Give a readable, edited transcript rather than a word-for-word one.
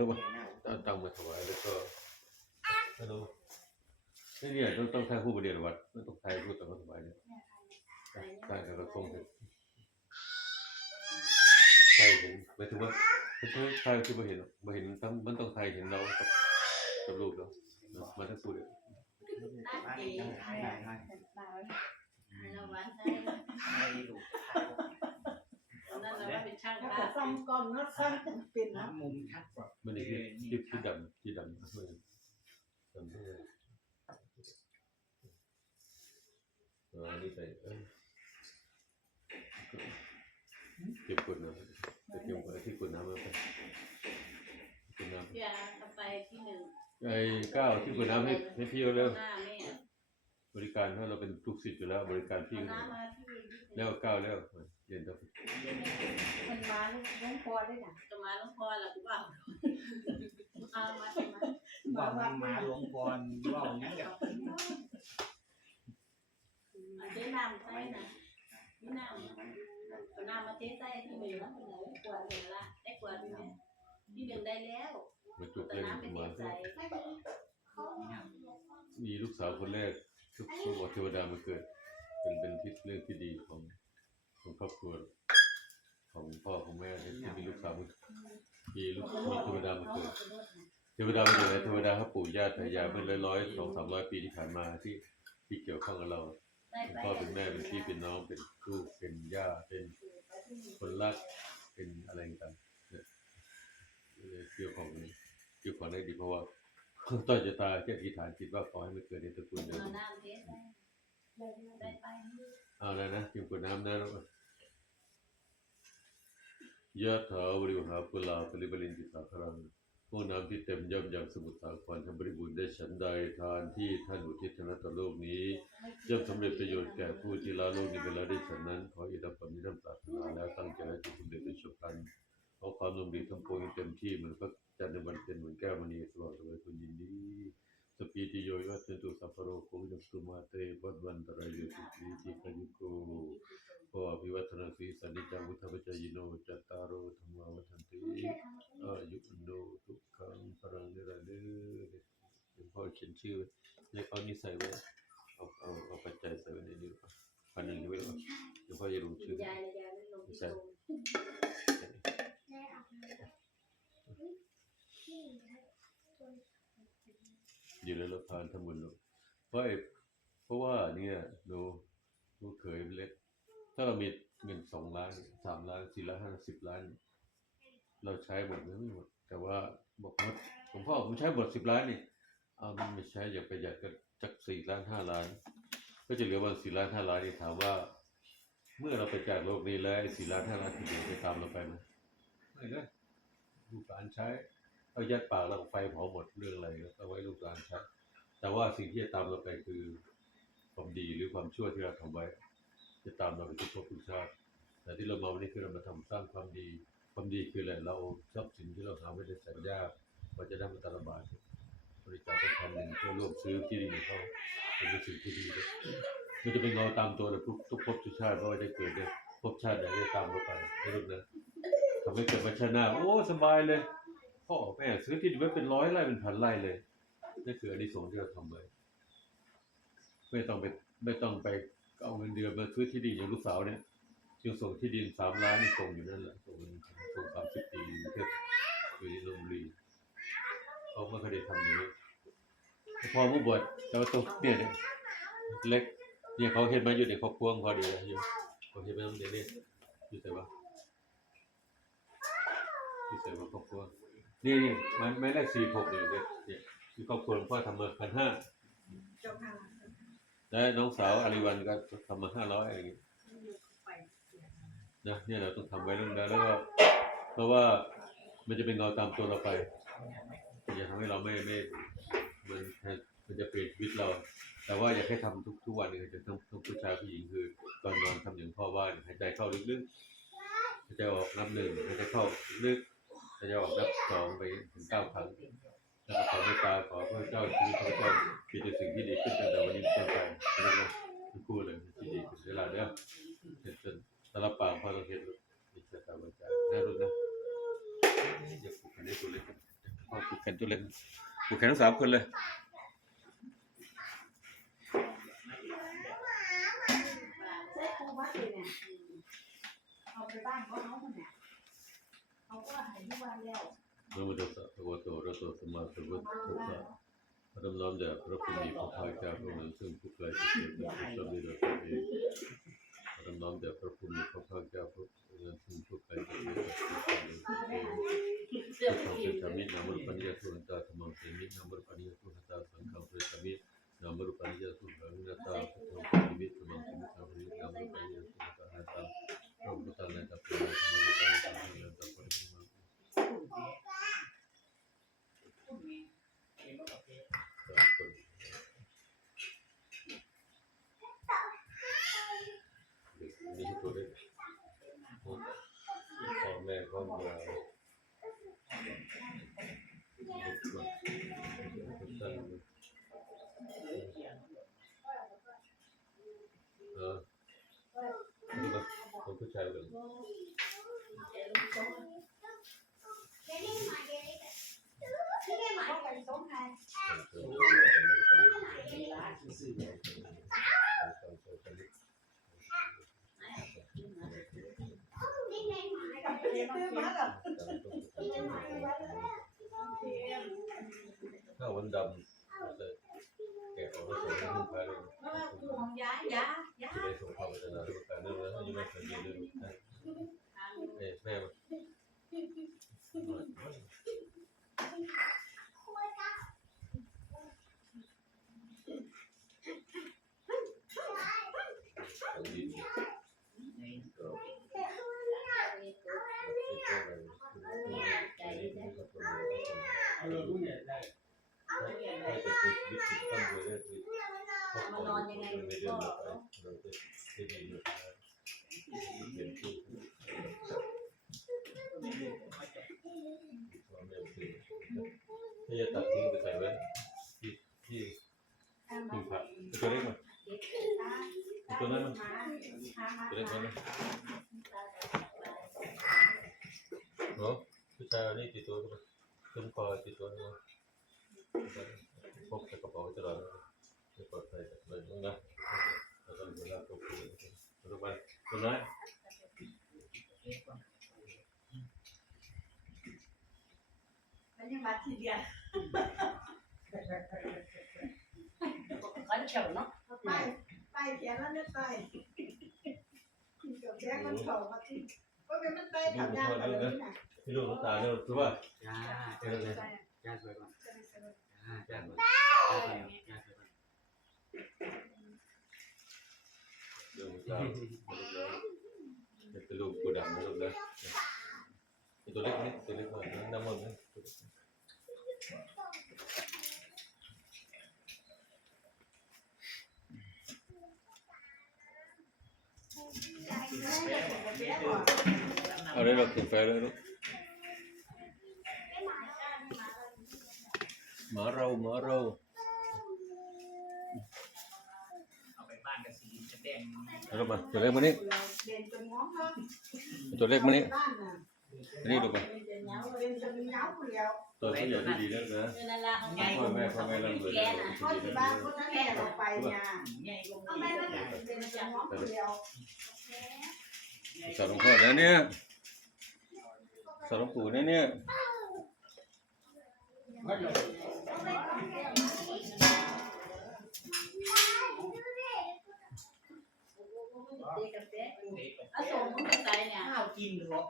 รู้ป่ะเอาตังค์มาถวายแล้วก็ไม่รู้เนี่ยต้องทายผู้บริหารวัดต้องทายผู้ต่อถวายเนี่ยทายกับกระทงทายเห็นหมายถึงว่าไม่ใช่ทายที่ไม่เห็นไม่เห็นทั้งมันต้องทายเห็นเรากับลูกเรามาทั้งคู่เลยซ่อมกล้องเนาะซ่อมเป็นนะมุมชัดกว่ามันนี่ที่ดำที่ดำนี่ใส่เก็บกดน้ำเก็บกดที่กดน้ำมาไปกดน้ำไปที่หนึ่งไอ้ก้าวที่กดน้ำให้พี่เร็วบริการถ้าเราเป็นทุกสิทธิ์อยู่แล้วบริการพี่แล้วก้าวแล้วเรียนต่อมันมาลุงพอได้น่ะจะมาลุงพอล่ะกูว่าเอามามาหลวงพรว่าอย่างนี้กับอันเจ๊น้ำใส่นะนี่น้ำมาเจ๊ใส่ที่หนึ่งแล้วกวดเลยละได้กวดไหมที่หนึ่งได้แล้วแต่น้ำเป็นใส่มีลูกสาวคนแรกทุกเทวดามาเกิดเป็นทิศเรื่องที่ดีของครอบครัวของพ่อของแม่ที่มีลูกสาวมีเทวดามาเกิดเทวดามาอยู่ไหนเทวดาเขาปู่ย่าตายายเป็น200-300 ปีที่ผ่านมาที่เกี่ยวข้องกับเราเป็นพ่อเป็นแม่เป็นพี่เป็นน้องเป็นลูกเป็นย่าเป็นคนรักเป็นอะไรต่างๆเกี่ยวข้องได้ดีเพราะว่าต้นจะตายแค่อธิษฐานจิตว่าขอให้มันเกิดในตระกูลเดียวกันเอาแล้วนะกินกดน้ำนะยะถาวริวหาปุลาปริบลินติสาครังพวกน้ำที่เต็มย่อมยังสมุทรสาครทำบริบูรณ์ได้ฉันใดทานที่ท่านอุทิศต่อโลกนี้ย่อมสำเร็จประโยชน์แก่ผู้ที่ละโลกนี้ไปแล้วได้ฉันนั้นขออิทธิปณิธรรมปรารถนาแล้วตั้งใจให้สำเร็จโดยฉับพลันขอความลงดีทั้งปวงเต็มที่เหมือนพระจันทร์ในวันเพ็ญเหมือนแก้วมณีสว่างสวยคุณยินดีสปีติโยยะเตตุสัพพโรโควินัสตุมาเตวัดวันตรายโยสุขีจิกายุโกขออภิวัฒนาสีสันนิจังวุฒปัจจยิโนจัตตารโอธรรมาวัฏันติอายุโนทุกขังพลังนิรันดร์เป็นพ่อเขียนชื่อให้เขานิสัยไว้เอาปัจจัยใส่ไว้ในนี้พันหนึ่งไว้ก่อนเดี๋ยวพ่อจะลงชื่อนิสัยอยู่แล้วเราผ่านทั้งหมดเลยเพราะว่าเนี่ยลูกเขยเล็กถ้าเรามีเงิน2 ล้าน3 ล้าน4 ล้าน5 10 ล้านเราใช้หมดไม่หมดแต่ว่าบอกว่าหลวงพ่อผมใช้หมด10 ล้านนี่มันไม่ใช้อย่าประหยัดกันจาก4 ล้าน5 ล้านก็จะเหลือวัน4 ล้าน5 ล้านนี่ถามว่าเมื่อเราไปจากโลกนี้แล้ว4 ล้าน5 ล้านที่เหลือจะตามเราไปไหมไม่เลยลูกหลานใช้เอายัดปากแล้วไฟเผาหมดเรื่องอะไรก็เอาไว้ลูกหลานใช้แต่ว่าสิ่งที่จะตามเราไปคือความดีหรือความชั่วที่เราทำไว้จะตามเราไปทุกภพทุกชาติแต่ที่เรามาวันนี้คือเรามาทำสร้างความดีคืออะไรเราทรัพย์สินที่เราหาไม่ได้แสนยากเราจะได้มาตระบาดบริจาคเป็น1,000เพื่อร่วมซื้อที่ดินของเขาเป็นสิ่งที่ดีมันจะเป็นเงาตามตัวเราทุกภพทุกชาติเพราะว่าได้เกิดเนี่ยภพชาติไหนได้ตามเราไปไม่รู้นะทำให้เกิดมาชาติหน้าโอ้สบายเลยพ่อแม่ซื้อที่ดินไว้เป็น100 ไร่เป็น1,000 ไร่เลยนั่นคืออานิสงส์ที่เราทำไว้ไม่ต้องไปเอาเงินเดือนมาซื้อที่ดินอย่างลูกสาวเนี่ยยังส่งที่ดิน3 ล้านนี่ส่งอยู่นั่นแหละส่ง30 ปีอยู่ที่ลพบุรีเขาไม่เคยได้ทำอย่างนี้พอผู้บวชแล้วตัวเนี่ยเล็กเนี่ยเขาเห็นมาอยู่ในครอบครัวพอดีเลยอยู่เขาเห็นมาตรงนี้อยู่แต่ว่าครอบครัวนี่มันไม่ได้46เนี่ยที่ครอบครัวพ่อทำมา1,500แล้วน้องสาวอาริวันก็ทำมา500อะไรอย่างนี้นะเนี่ยเราต้องทำไว้เรื่องนั้นแล้วก็เพราะว่ามันจะเป็นเงาตามตัวเราไปอย่าทำให้เราไม่มันจะเปลี่ยนชีวิตเราแต่ว่าอยากให้ทำทุกวันเลยจะต้องผู้ชายผู้หญิงคือตอนนอนทำอย่างพ่อว่าหายใจเข้าลึกๆหายใจออกนับ1หายใจเข้าลึกหายใจออกนับ2ไปถึง9 ครั้งแล้วก็ขอเมตตาขอพระเจ้าชีวิตพระเจ้ามีแต่สิ่งที่ดีขึ้นตั้งแต่วันนี้เป็นต้นไปนะครับทุกคู่เลยที่ดีขึ้นเวลาเนี้ยจนสารปางพอเราเห็นมีสตาร์บัญชาน่ารู้นะอย่าผูกกันในตัวเล็ก นตัวเล็กผูกแขนทั้ง3 คนเลย ใช้ครูวัดเลยเนี่ยเอาไปบ้านเขาเอาคนเนี่ยเขาก็หายทุกวันแล้ว นโมตัสสะภะคะวะโตอะระหะโตสัมมาสัมพุทธัสสะพระน้อมแด่พระผู้มีพระภาคเจ้าพระองค์ซึ่งผู้ไกลที่สุดและผู้ชอบด้วยตัวเองพระน้อมแด่พระผู้มีพระภาคเจ้าพระองค์ซึ่งผู้ไกลที่สุดและผู้ชอบด้วยตัวเองพุทธังเปตามินามุปปัญญาสุหันตาธัมมังเปมินามุปปัญญาสุหันตาสังฆังเปตามินามุปปัญญาสุหันตาสังฆังเปมิธัมมังเปมิธัมมังนามุปปัญญาสุหันตาสังฆังพระพุทธนาตาพระธรรมนาตาสังฆังนาตาปริมานี่คือตัวเล็กพ่อแม่ก็มาคนผู้ชายเลยถ้าวันดำแกะออกมาส่งให้ลูกค้าเลย ยา จะได้ส่งความพัฒนาลูกค้าเรื่องแล้วยังไม่เคยเรียนเรื่องแม่มานอนยังไงก็ที่จะตัดทิ้งไปใส่ไว้ที่ผักตัวเล็กมาตัวนั้นมันตัวเล็กมันเนาะผู้ชายนี่ติดตัวขึ้นคอติดตัวนะพกใส่กระเป๋าตลอดจะปลอดภัยเลยนะแล้วก็เวลาตกตัวไปตัวนั้นมันยังมาทีเดียว ขอเฉียวเนาะ ไปเขียนแล้วนึกไปเดี๋ยวแจ้งมันเขามาที่ก็เป็นมันไปทำงานแบบนี้นะ พี่ลูกตาเนี่ยคือว่า จ้า เออเลย จ้าสวยก่อนจ้าสวยจ้าสวยก่อน เดี๋ยวจะเป็นลูกกูดำนะลูกนะตัวเล็กนี่ตัวเล็กหน่อยน้ำมันนะเอาได้เราถึงไฟแล้วลูกหมาเราเอาไปบ้านกับสีจะแดง เอามาตัวเล็กมานี่ตัวเล็กมานี่นี่ดูมาตัวที่ใหญ่ที่ดีนั่นนะ นั่นละ พ่อแม่เราเลย พ่อที่บ้านคนนั้นแหละออกไปเนี่ย ใหญ่กว่า เอาไม่เป็นจะง้อคนเดียว สอนหลวงพ่อนะเนี่ยสอนหลวงปู่นะเนี่ย เอาส่งมึงไปเนี่ย ข้าวกินเหรอ